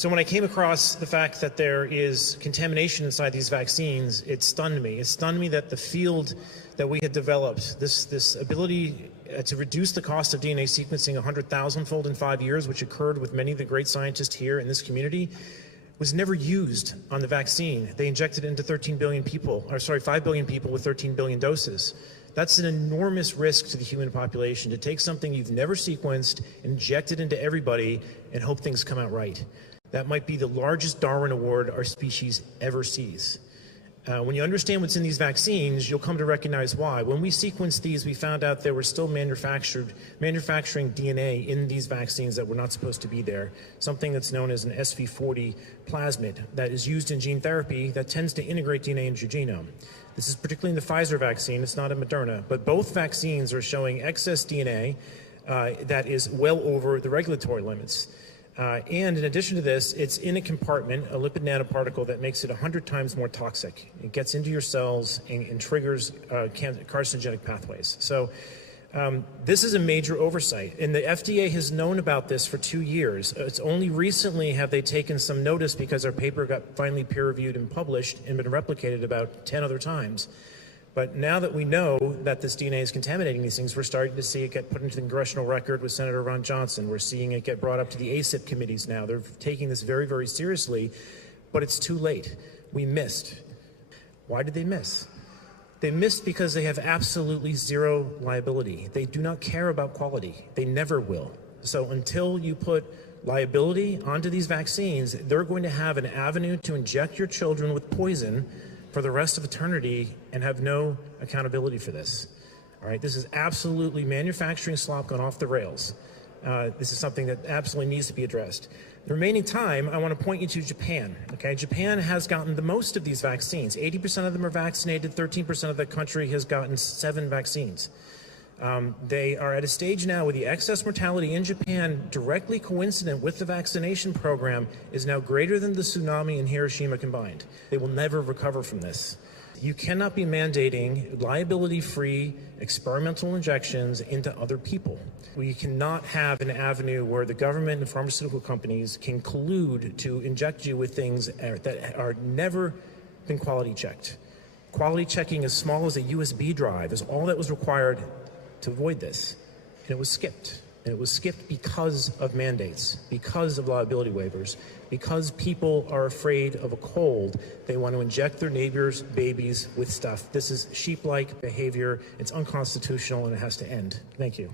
So when I came across the fact that there is contamination inside these vaccines, it stunned me. It stunned me that the field that we had developed, this ability to reduce the cost of DNA sequencing 100,000-fold in 5 years, which occurred with many of the great scientists here in this community, was never used on the vaccine. They injected it into 5 billion people with 13 billion doses. That's an enormous risk to the human population, to take something you've never sequenced, inject it into everybody, and hope things come out right. That might be the largest Darwin Award our species ever sees. When you understand what's in these vaccines, you'll come to recognize why. When we sequenced these, we found out there were still manufacturing DNA in these vaccines that were not supposed to be there, something that's known as an SV40 plasmid that is used in gene therapy that tends to integrate DNA into your genome. This is particularly in the Pfizer vaccine. It's not a Moderna, but both vaccines are showing excess DNA that is well over the regulatory limits. And in addition to this, it's in a compartment, a lipid nanoparticle that makes it 100 times more toxic. It gets into your cells and triggers carcinogenic pathways. So this is a major oversight, and the FDA has known about this for 2 years. It's only recently have they taken some notice because our paper got finally peer-reviewed and published and been replicated about 10 other times. But now that we know that this DNA is contaminating these things, we're starting to see it get put into the congressional record with Senator Ron Johnson. We're seeing it get brought up to the ACIP committees now. They're taking this very, very seriously, but it's too late. We missed. Why did they miss? They missed because they have absolutely zero liability. They do not care about quality. They never will. So until you put liability onto these vaccines, they're going to have an avenue to inject your children with poison for the rest of eternity and have no accountability for this. All right, this is absolutely manufacturing slop gone off the rails. This is something that absolutely needs to be addressed. The remaining time, I want to point you to Japan. Okay, Japan has gotten the most of these vaccines. 80% of them are vaccinated. 13% of the country has gotten 7 vaccines. They are at a stage now where the excess mortality in Japan, directly coincident with the vaccination program, is now greater than the tsunami in Hiroshima combined. They will never recover from this. You cannot be mandating liability-free experimental injections into other people. We cannot have an avenue where the government and pharmaceutical companies can collude to inject you with things that are never been quality checked. Quality checking as small as a USB drive is all that was required to avoid this, and it was skipped. And it was skipped because of mandates, because of liability waivers, because people are afraid of a cold. They want to inject their neighbors' babies with stuff. This is sheep-like behavior. It's unconstitutional, and it has to end. Thank you.